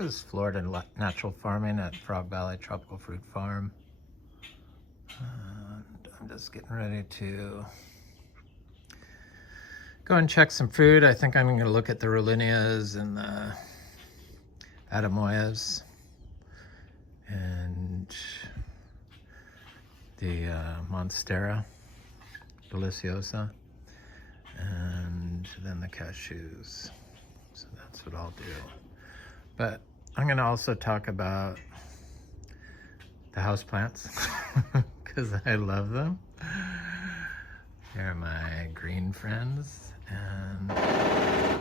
is Florida Natural Farming at Frog Valley Tropical Fruit Farm. And I'm just getting ready to go and check some food. I think I'm going to look at the Rollinias and the Atemoyas and the Monstera, deliciosa, and then the cashews. So that's what I'll do. But I'm going to also talk about the houseplants because I love them. They're my green friends, and I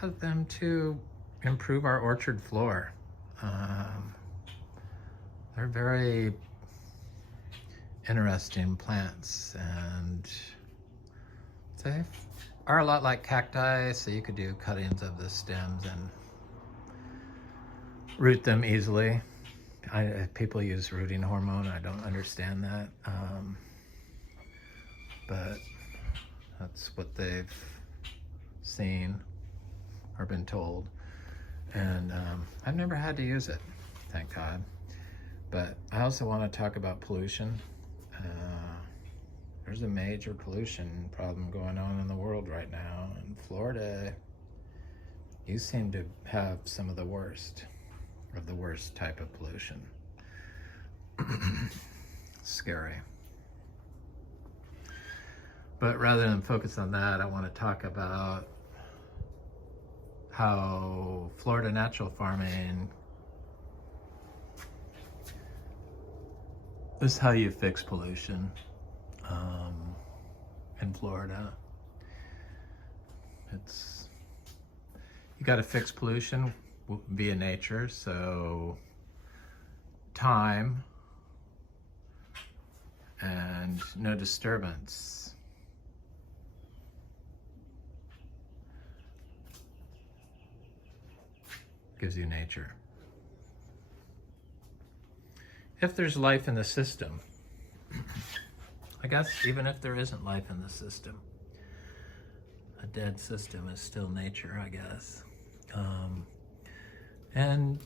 got them to improve our orchard floor. They're very interesting plants, and they are a lot like cacti, so you could do cuttings of the stems and root them easily. People use rooting hormone. I don't understand that, but that's what they've seen or been told, and I've never had to use it, thank God. But I also want to talk about pollution. There's a major pollution problem going on in the world right now. In Florida, you seem to have some of the worst type of pollution. Scary. But rather than focus on that, I want to talk about how Florida Natural Farming this is how you fix pollution in Florida. You got to fix pollution via nature, so time and no disturbance. Gives you nature. If there's life in the system, I guess even if there isn't life in the system, a dead system is still nature, I guess. And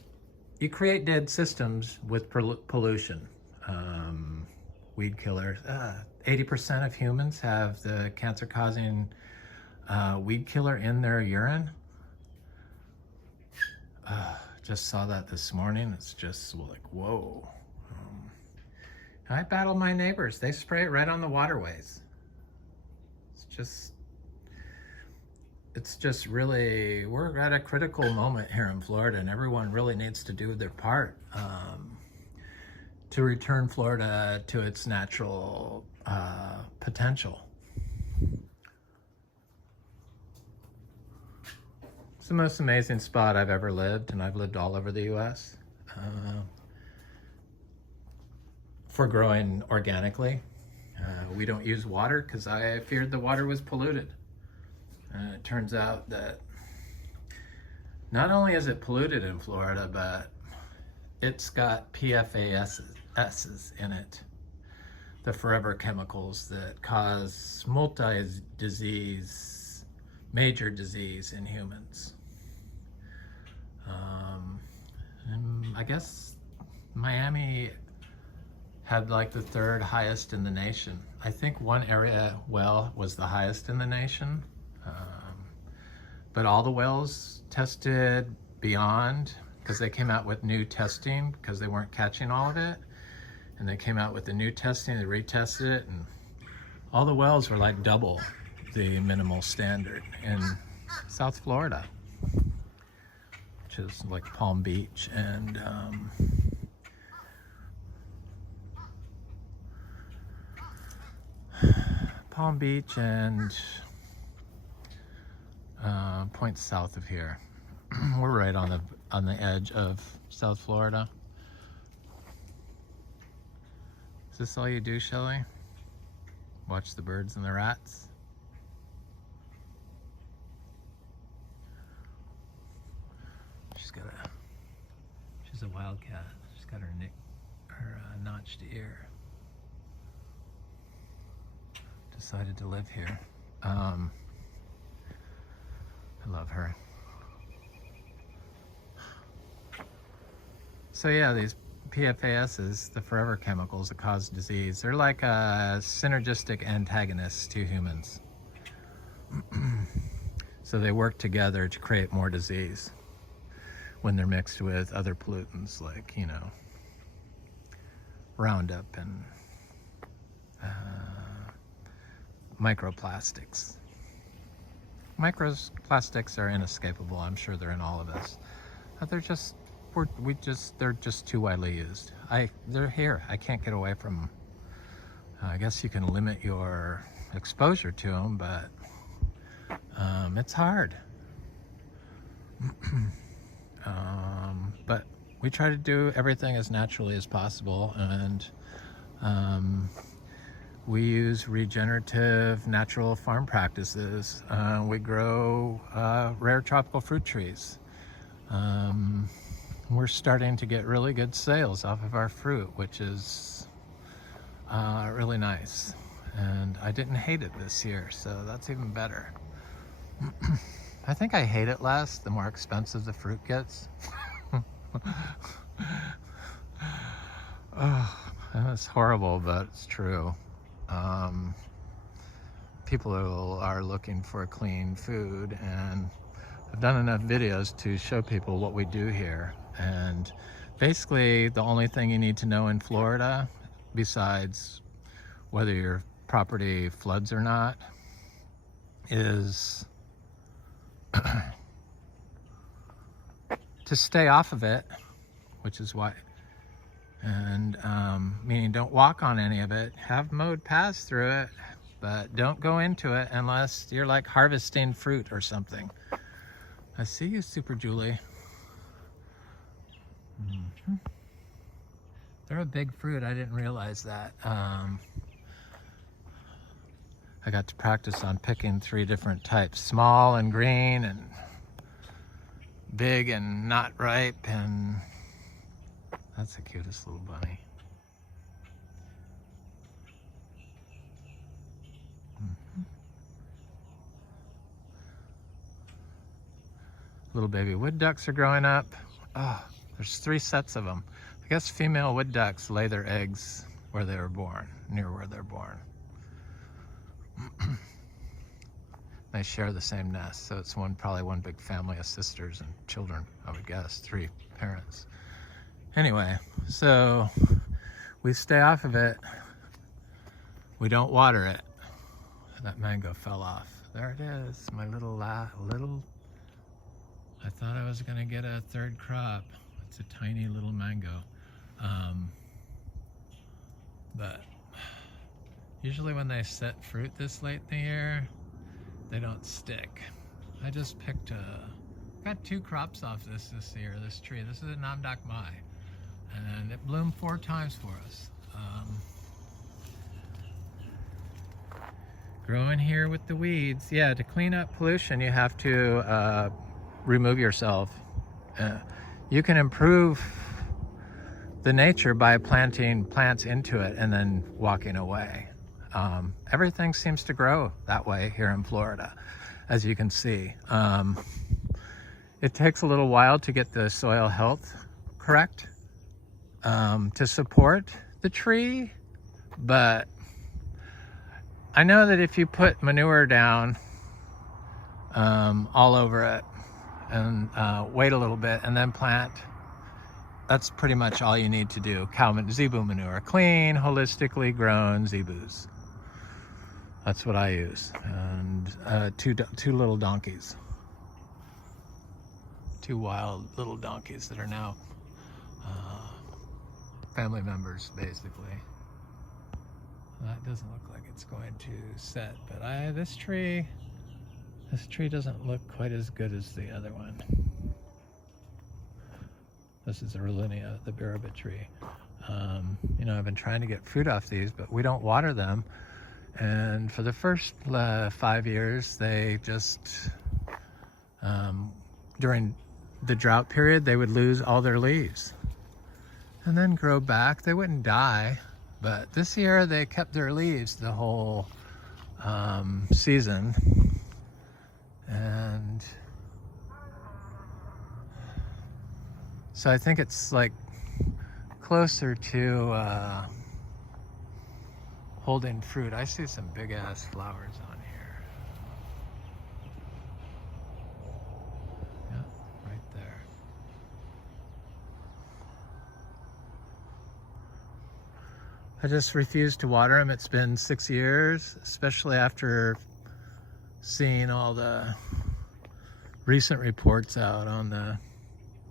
you create dead systems with pollution. Weed killers. 80% of humans have the cancer-causing weed killer in their urine. Just saw that this morning. It's just like, whoa. I battle my neighbors. They spray it right on the waterways. It's just really, we're at a critical moment here in Florida, and everyone really needs to do their part to return Florida to its natural potential. It's the most amazing spot I've ever lived, and I've lived all over the U.S. For growing organically. We don't use water because I feared the water was polluted. And it turns out that not only is it polluted in Florida, but it's got PFASs in it, the forever chemicals that cause major disease in humans. And I guess Miami had like the third highest in the nation. I think one area well was the highest in the nation, but all the wells tested beyond, because they came out with new testing because they weren't catching all of it, and they came out with the new testing, they retested it, and all the wells were like double the minimal standard in South Florida, which is like Palm Beach and points south of here. We're right on the edge of South Florida. Is this all you do, Shelley? Watch the birds and the rats? She's a wildcat. She's got her notched ear. Decided to live here. I love her. So yeah, these PFASs, the forever chemicals that cause disease, they're like synergistic antagonists to humans. So they work together to create more disease when they're mixed with other pollutants like, you know, Roundup and microplastics. Microplastics are inescapable. I'm sure they're in all of us. They're just, they're just too widely used. They're here. I can't get away from them. I guess you can limit your exposure to them, but it's hard. But we try to do everything as naturally as possible, and we use regenerative natural farm practices. We grow rare tropical fruit trees. We're starting to get really good sales off of our fruit, which is really nice. And I didn't hate it this year, so that's even better. I think I hate it less the more expensive the fruit gets. Oh, that's horrible, but it's true. People are looking for clean food, and I've done enough videos to show people what we do here. And basically the only thing you need to know in Florida, besides whether your property floods or not, is to stay off of it, which is why, and meaning don't walk on any of it. Have mowed paths through it, but don't go into it unless you're like harvesting fruit or something. I see you, Super Julie. They're a big fruit. I didn't realize that. I got to practice on picking 3 different types: small and green, and big and not ripe, and that's the cutest little bunny. Little baby wood ducks are growing up. Oh, there's 3 sets of them. I guess female wood ducks lay their eggs where they were born, near where they're born. They share the same nest, so it's probably one big family of sisters and children, I would guess, 3 parents. Anyway, so we stay off of it. We don't water it. That mango fell off. There it is, my little, I thought I was gonna get a 3rd crop. It's a tiny little mango. But usually when they set fruit this late in the year, they don't stick. I just got 2 crops off this year, this tree. This is a Namdak Mai, and it bloomed 4 times for us. Growing here with the weeds. Yeah, to clean up pollution, you have to remove yourself. You can improve the nature by planting plants into it and then walking away. Everything seems to grow that way here in Florida, as you can see. It takes a little while to get the soil health correct to support the tree, but I know that if you put manure down all over it and wait a little bit and then plant, that's pretty much all you need to do. Zebu manure, clean, holistically grown zebus. That's what I use. And two little donkeys. 2 wild little donkeys that are now family members, basically. That doesn't look like it's going to set, but this tree doesn't look quite as good as the other one. This is a Rollinia, the Biriba tree. You know, I've been trying to get fruit off these, but we don't water them. And for the first 5 years, they just, during the drought period, they would lose all their leaves and then grow back. They wouldn't die, but this year they kept their leaves the whole season. And so I think it's like closer to holding fruit. I see some big ass flowers on here. Yeah, right there. I just refuse to water them. It's been 6 years, especially after seeing all the recent reports out on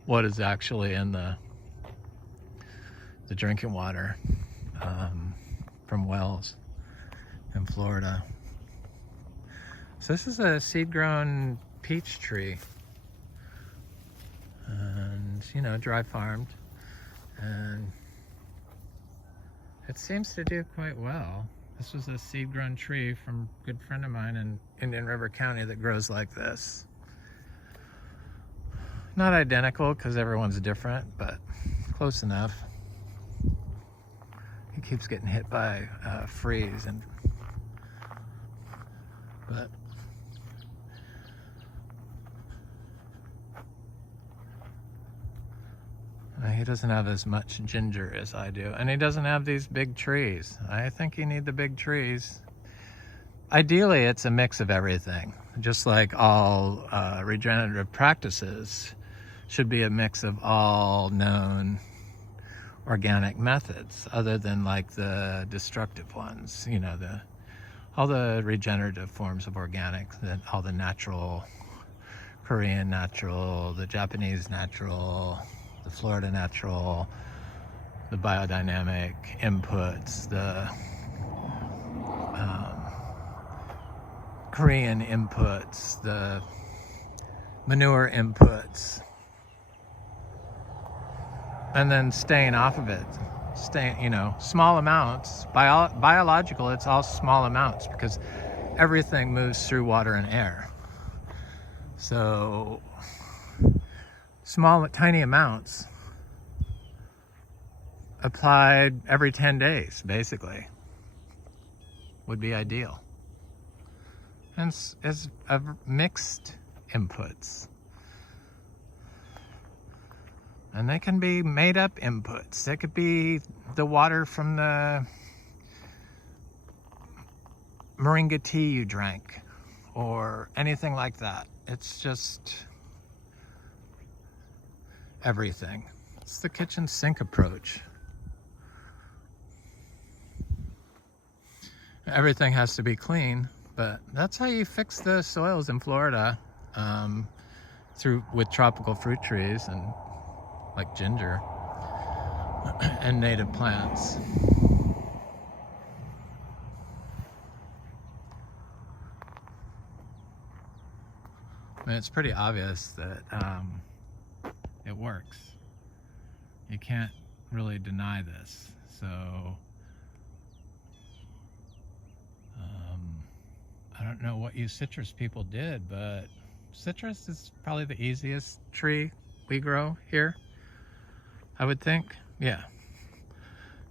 what is actually in the drinking water from wells in Florida. So this is a seed-grown peach tree, and you know, dry farmed, and it seems to do quite well. This was a seed-grown tree from a good friend of mine in Indian River County that grows like this. Not identical because everyone's different, but close enough. He keeps getting hit by freeze, but he doesn't have as much ginger as I do, and he doesn't have these big trees. I think you need the big trees. Ideally, it's a mix of everything, just like all regenerative practices should be a mix of all known organic methods, other than like the destructive ones, you know, all the regenerative forms of organic, all the natural, Korean natural, the Japanese natural, the Florida natural, the biodynamic inputs, the Korean inputs, the manure inputs, and then staying off of it. You know, small amounts. Biological, it's all small amounts because everything moves through water and air. So small, tiny amounts applied every 10 days, basically, would be ideal. And it's mixed inputs. And they can be made up inputs. They could be the water from the moringa tea you drank, or anything like that. It's just everything. It's the kitchen sink approach. Everything has to be clean, but that's how you fix the soils in Florida, with tropical fruit trees and like ginger and native plants. I mean, it's pretty obvious that it works. You can't really deny this. So I don't know what you citrus people did, but citrus is probably the easiest tree we grow here, I would think. Yeah,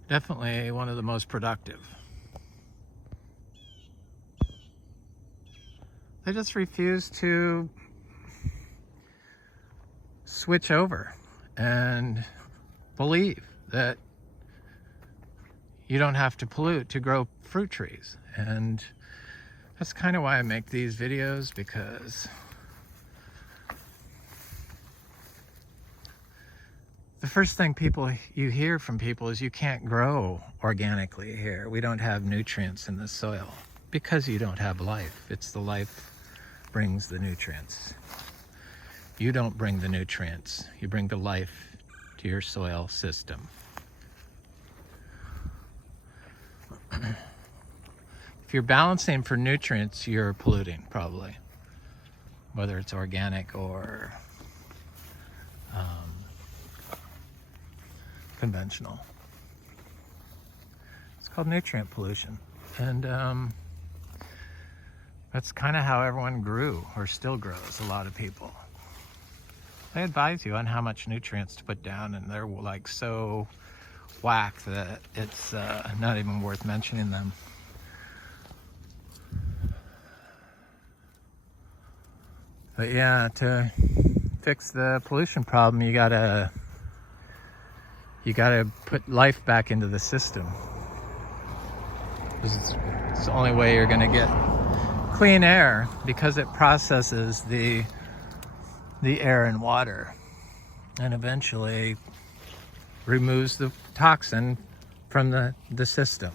definitely one of the most productive. They just refuse to switch over and believe that you don't have to pollute to grow fruit trees. And that's kind of why I make these videos, because the first thing you hear from people is you can't grow organically here. We don't have nutrients in the soil because you don't have life. It's the life brings the nutrients. You don't bring the nutrients. You bring the life to your soil system. If you're balancing for nutrients, you're polluting, probably, whether it's organic or conventional. It's called nutrient pollution, and that's kind of how everyone grew, or still grows. A lot of people, they advise you on how much nutrients to put down, and they're like so whack that it's not even worth mentioning them. But yeah, to fix the pollution problem, you gotta you got to put life back into the system. It's the only way you're going to get clean air, because it processes the air and water and eventually removes the toxin from the system.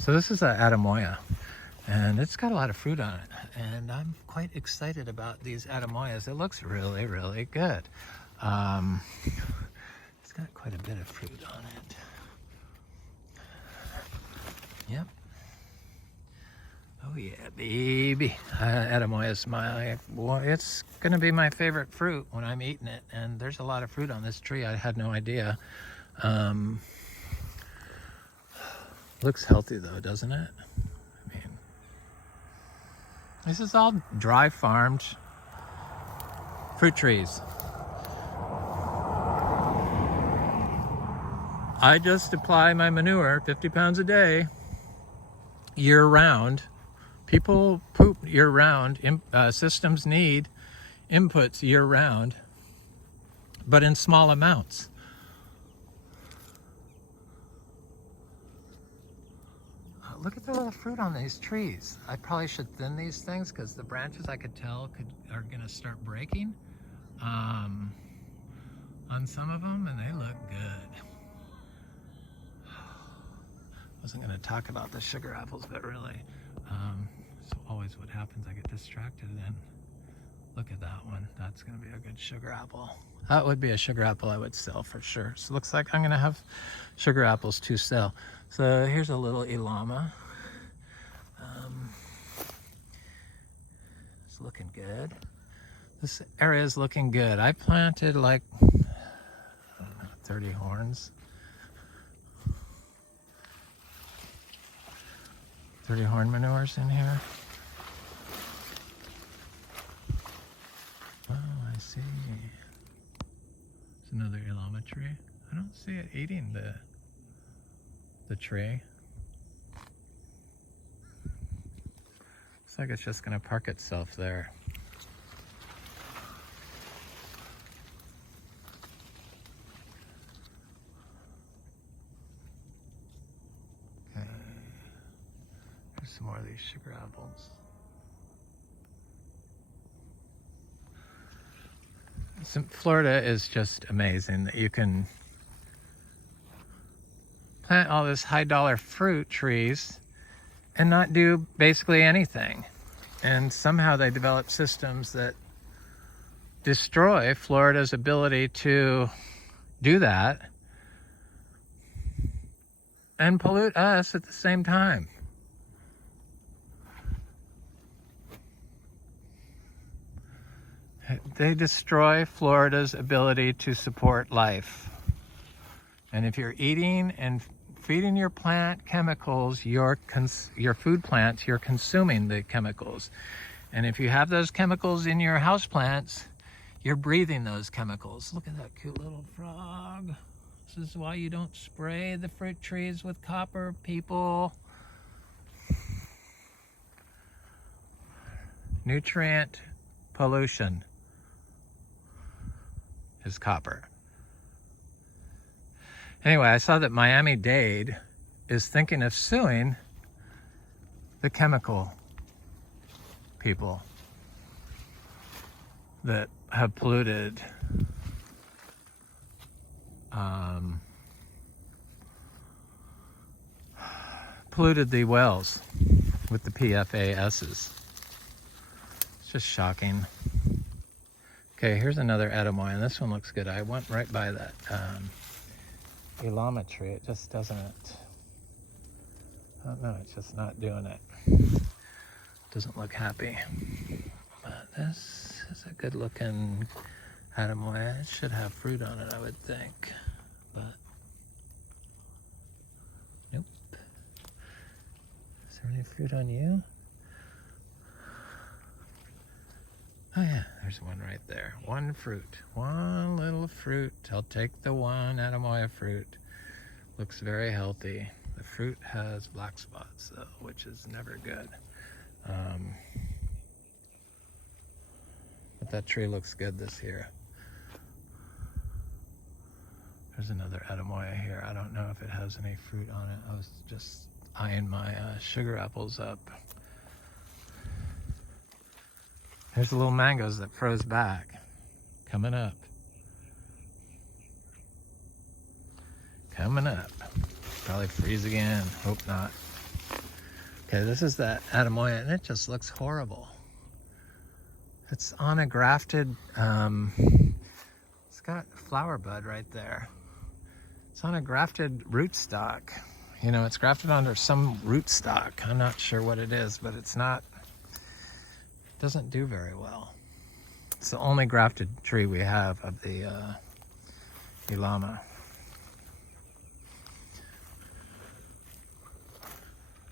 So this is an Atemoya, and it's got a lot of fruit on it, and I'm quite excited about these Atemoyas. It looks really, really good. It's got quite a bit of fruit on it. Yep. Oh yeah, baby. Atemoya's it's gonna be my favorite fruit when I'm eating it, and there's a lot of fruit on this tree. I had no idea. Looks healthy though, doesn't it? I mean, this is all dry farmed fruit trees. I just apply my manure, 50 pounds a day, year round. People poop year round. Systems need inputs year round, but in small amounts. Look at the little fruit on these trees. I probably should thin these things because the branches, I could tell, are gonna start breaking on some of them, and they look good. Wasn't gonna talk about the sugar apples, but really, it's always what happens. I get distracted, and look at that one. That's gonna be a good sugar apple. That would be a sugar apple I would sell for sure. So it looks like I'm gonna have sugar apples to sell. So here's a little Ilama. It's looking good. This area is looking good. I planted like 30 horns. 30 horn manures in here. Oh, I see. There's another Ilama tree. I don't see it eating the tree. Looks like it's just gonna park itself there. Okay. There's some more of these sugar apples. Florida is just amazing that you can plant all this high dollar fruit trees and not do basically anything. And somehow they develop systems that destroy Florida's ability to do that and pollute us at the same time. They destroy Florida's ability to support life. And if you're eating and feeding your plant chemicals, your food plants, you're consuming the chemicals. And if you have those chemicals in your house plants, you're breathing those chemicals. Look at that cute little frog. This is why you don't spray the fruit trees with copper, people. Nutrient pollution is copper. Anyway, I saw that Miami-Dade is thinking of suing the chemical people that have polluted the wells with the PFASs. It's just shocking. Okay, here's another Atemoya, and this one looks good. I went right by that Ilama tree. It just doesn't, I don't know, it's just not doing it. Doesn't look happy. But this is a good looking Atemoya. It should have fruit on it, I would think. But nope. Is there any fruit on you? Oh yeah, there's one right there. One fruit. One little fruit. I'll take the one Atemoya fruit. Looks very healthy. The fruit has black spots though, which is never good. But that tree looks good this year. There's another Atemoya here. I don't know if it has any fruit on it. I was just eyeing my sugar apples up. There's the little mangoes that froze back. Coming up. Coming up. Probably freeze again. Hope not. Okay, this is that Atemoya, and it just looks horrible. It's on a grafted, it's got flower bud right there. It's on a grafted rootstock. You know, it's grafted onto some rootstock. I'm not sure what it is, but it's not, it doesn't do very well. It's the only grafted tree we have of the Ilama.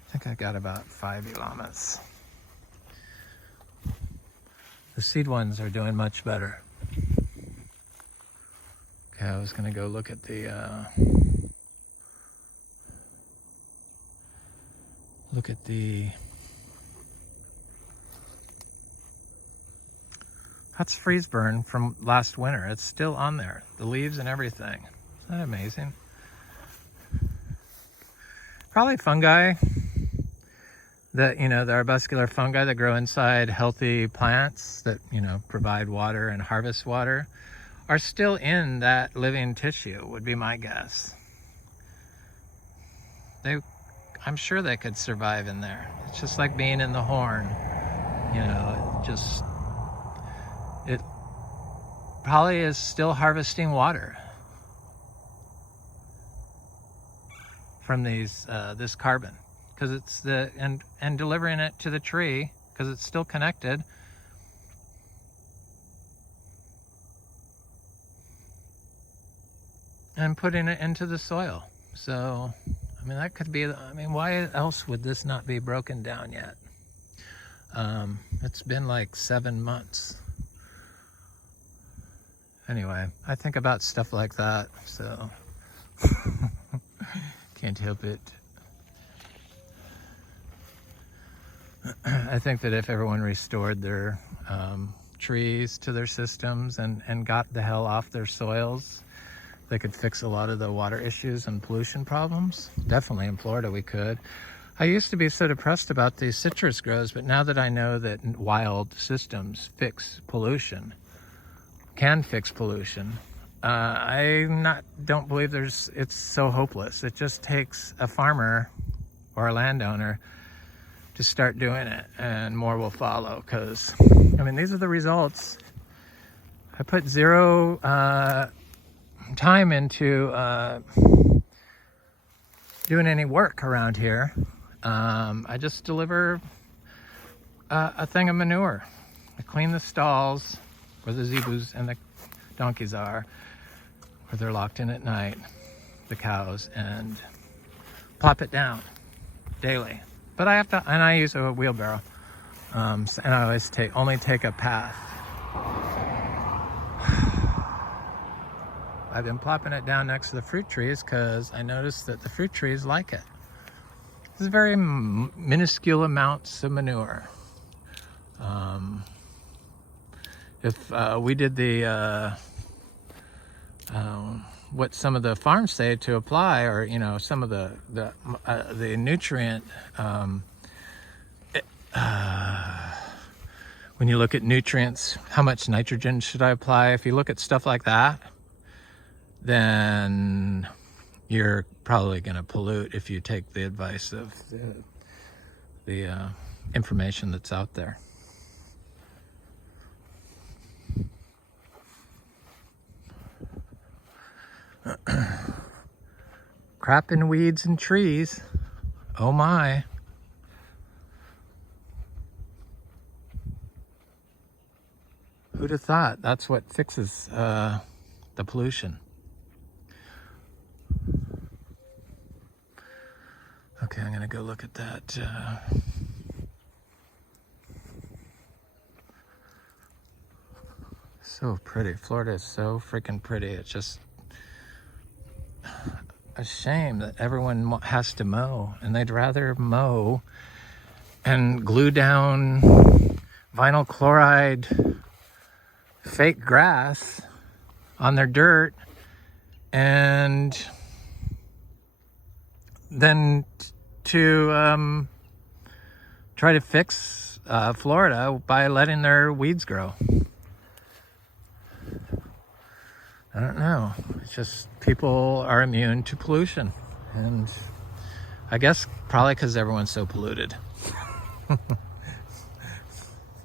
I think I got about 5 Ilamas. The seed ones are doing much better. Okay, I was gonna go look at the that's freeze burn from last winter. It's still on there, the leaves and everything. Isn't that amazing? Probably fungi. The arbuscular fungi that grow inside healthy plants that, provide water and harvest water are still in that living tissue, would be my guess. I'm sure they could survive in there. It's just like being in the horn. It probably is still harvesting water from this carbon. Because it's and delivering it to the tree because it's still connected. And putting it into the soil. So, that could be, why else would this not be broken down yet? It's been like 7 months. Anyway, I think about stuff like that, so can't help it. I think that if everyone restored their trees to their systems and got the hell off their soils, they could fix a lot of the water issues and pollution problems. Definitely in Florida we could. I used to be so depressed about these citrus grows, but now that I know that wild systems can fix pollution, I don't believe it's so hopeless. It just takes a farmer or a landowner to start doing it, and more will follow, because these are the results. I put 0 time into doing any work around here. I just deliver a thing of manure. I clean the stalls where the zebus and the donkeys are, where they're locked in at night, the cows, and plop it down daily. But I use a wheelbarrow, and I always only take a path. I've been plopping it down next to the fruit trees because I noticed that the fruit trees like it. It's very minuscule amounts of manure. If we did what some of the farms say to apply, or some of the nutrient, when you look at nutrients, how much nitrogen should I apply? If you look at stuff like that, then you're probably going to pollute if you take the advice of the information that's out there. Crap and weeds and trees. Oh my. Who'd have thought that's what fixes the pollution? Okay, I'm gonna go look at that. So pretty. Florida is so freaking pretty. It's just a shame that everyone has to mow, and they'd rather mow and glue down vinyl chloride fake grass on their dirt and then to try to fix Florida by letting their weeds grow. I don't know. It's just people are immune to pollution. And I guess probably because everyone's so polluted.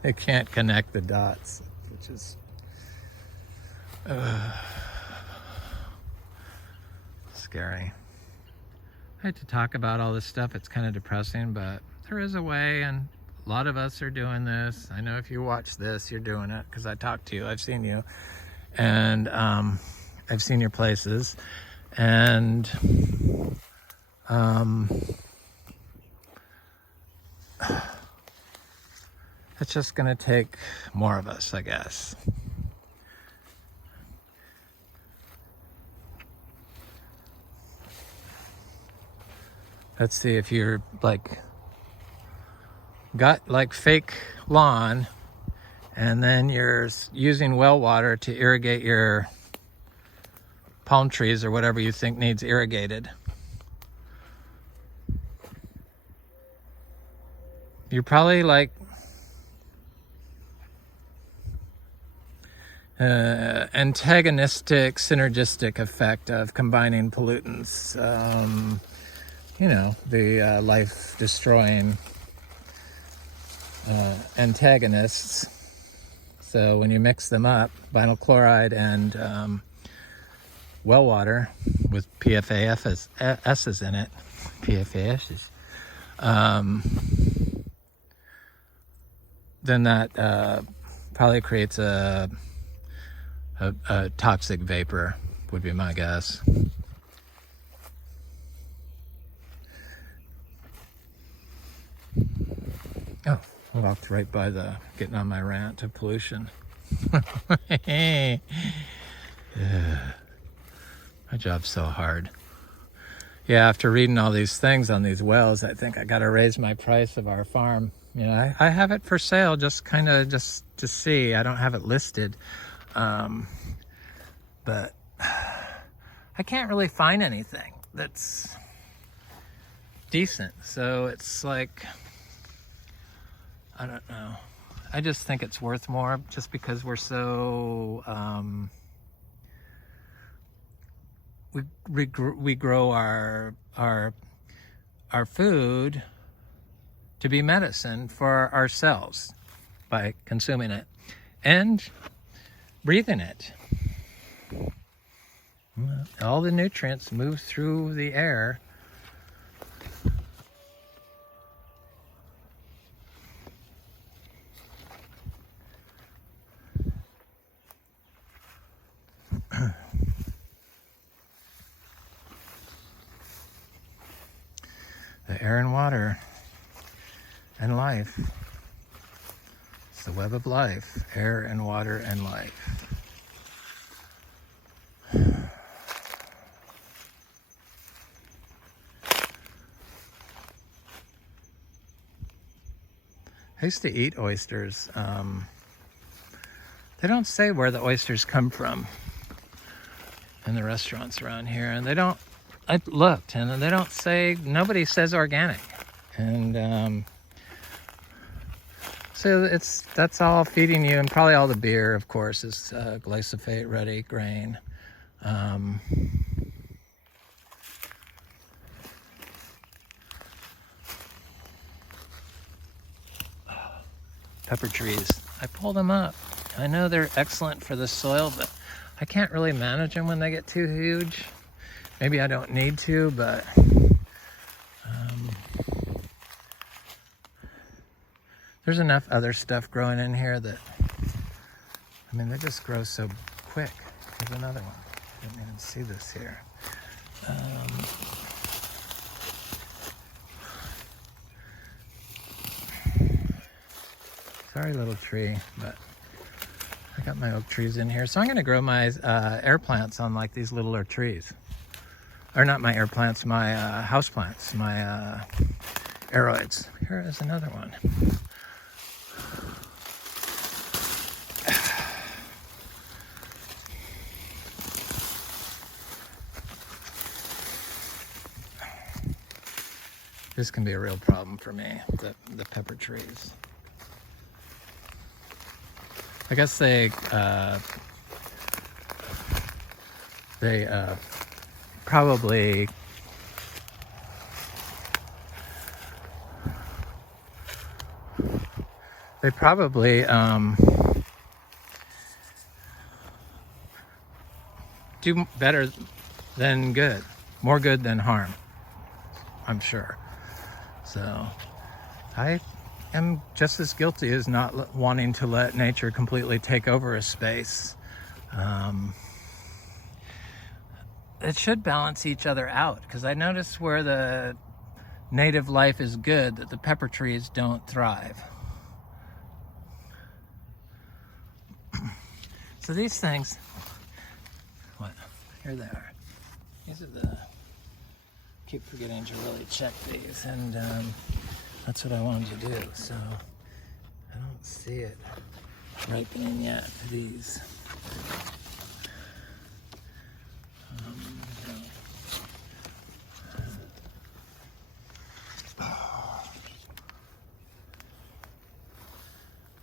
They can't connect the dots, which is scary. I hate to talk about all this stuff. It's kind of depressing, but there is a way, and a lot of us are doing this. I know if you watch this, you're doing it because I talked to you. I've seen you. And I've seen your places, and it's just gonna take more of us, I guess. Let's see if you're like got like fake lawn, and then you're using well water to irrigate your palm trees or whatever you think needs irrigated. You're probably like antagonistic, synergistic effect of combining pollutants, you know, the life-destroying antagonists. So when you mix them up, vinyl chloride and well water with PFASs in it, PFASs, then that probably creates a toxic vapor, would be my guess. Oh, I walked right by the getting on my rant of pollution. My job's so hard. Yeah, after reading all these things on these wells, I think I got to raise my price of our farm. You know, I have it for sale, just kind of just to see. I don't have it listed, but I can't really find anything that's decent. So it's like, I don't know. I just think it's worth more just because we're so, we grow our food to be medicine for ourselves by consuming it and breathing it. All the nutrients move through the air. The air and water and life. It's the web of life, air and water and life. I used to eat oysters. They don't say where the oysters come from in the restaurants around here, and they don't. I looked, and they don't say. Nobody says organic, and so that's all feeding you, and probably all the beer, of course, is glyphosate-ready grain. Pepper trees. I pull them up. I know they're excellent for the soil, but I can't really manage them when they get too huge. Maybe I don't need to, but there's enough other stuff growing in here that, I mean, they just grow so quick. Here's another one. I didn't even see this here. Sorry, little tree, but I got my oak trees in here. So I'm going to grow my air plants on like these littler trees. Or not my air plants, my house plants, my aroids. Here is another one. This can be a real problem for me, the pepper trees. I guess they probably do better than good, more good than harm, I'm sure. So I am just as guilty as not wanting to let nature completely take over a space. It should balance each other out, because I notice where the native life is good, that the pepper trees don't thrive. So these things, what? Here they are. These are the, keep forgetting to really check these, and that's what I wanted to do. So I don't see it ripening yet, these.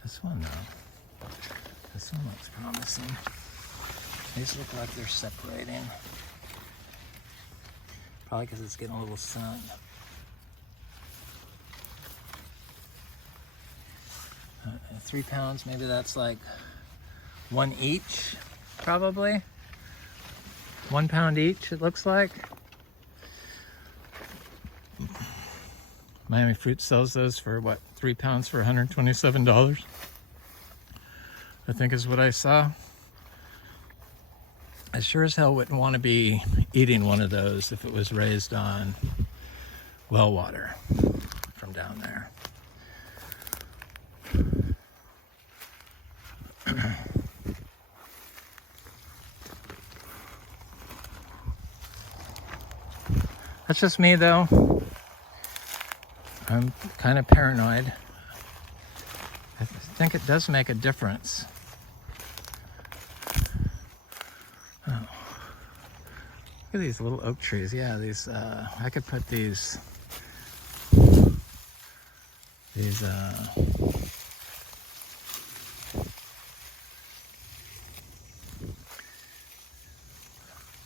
This one though, this one looks promising. These look like they're separating. Probably because it's getting a little sun. 3 pounds, maybe that's like 1 each, probably. 1 pound each, it looks like. Miami Fruit sells those for what, 3 pounds for $127, I think is what I saw. I sure as hell wouldn't want to be eating one of those if it was raised on well water from down there. That's just me though. I'm kind of paranoid. I think it does make a difference. Oh. Look at these little oak trees. Yeah, these, I could put these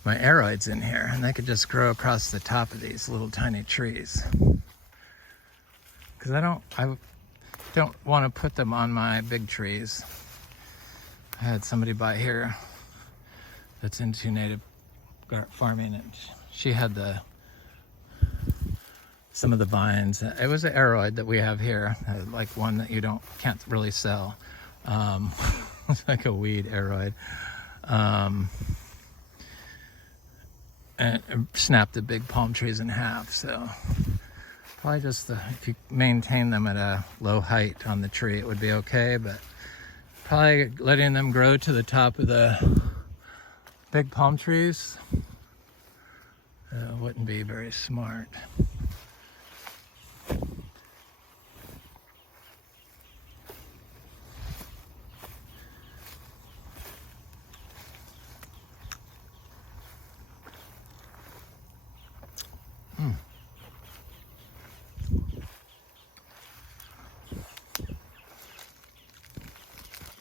my aroids in here, and they could just grow across the top of these little tiny trees. Because I don't want to put them on my big trees. I had somebody by here that's into native farming, and she had some of the vines. It was an aroid that we have here, like one that you can't really sell. It's like a weed aroid. And it snapped the big palm trees in half. So probably just if you maintain them at a low height on the tree, it would be okay. But probably letting them grow to the top of the big palm trees wouldn't be very smart.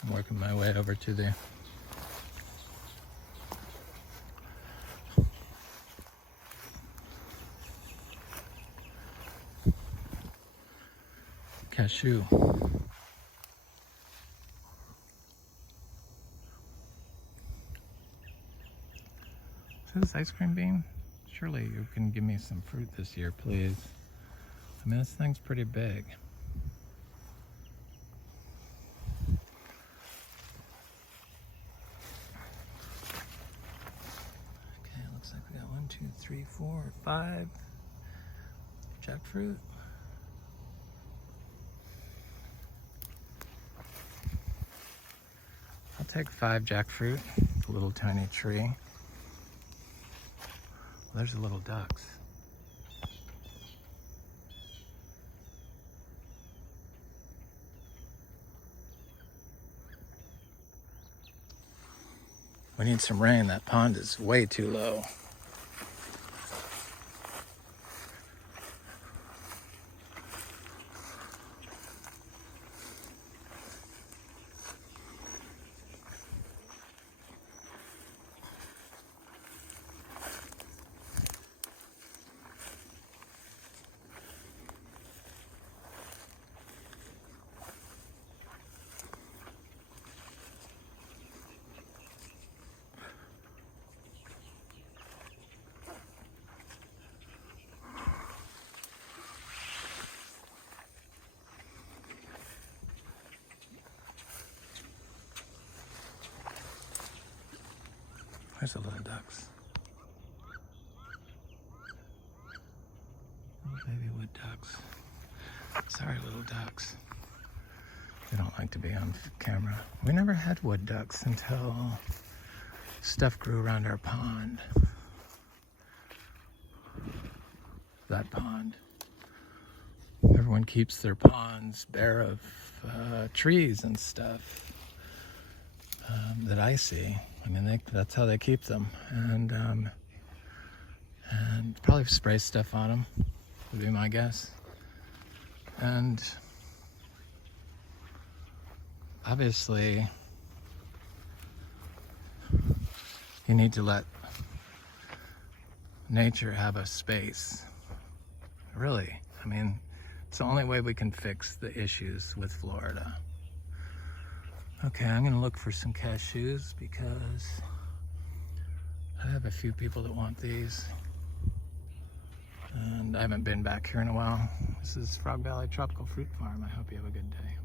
I'm working my way over to the cashew. Is this ice cream bean? Surely you can give me some fruit this year, please. I mean, this thing's pretty big. Okay, looks like we got 1, 2, 3, 4, 5 jackfruit. I'll take 5 jackfruit, a little tiny tree. There's the little ducks. We need some rain. That pond is way too low. Where's the little ducks? Little baby wood ducks. Sorry, little ducks. They don't like to be on camera. We never had wood ducks until stuff grew around our pond. That pond. Everyone keeps their ponds bare of trees and stuff that I see. I mean, that's how they keep them. And probably spray stuff on them, would be my guess. And obviously, you need to let nature have a space. Really, I mean, it's the only way we can fix the issues with Florida. Okay, I'm gonna look for some cashews because I have a few people that want these. And I haven't been back here in a while. This is Frog Valley Tropical Fruit Farm. I hope you have a good day.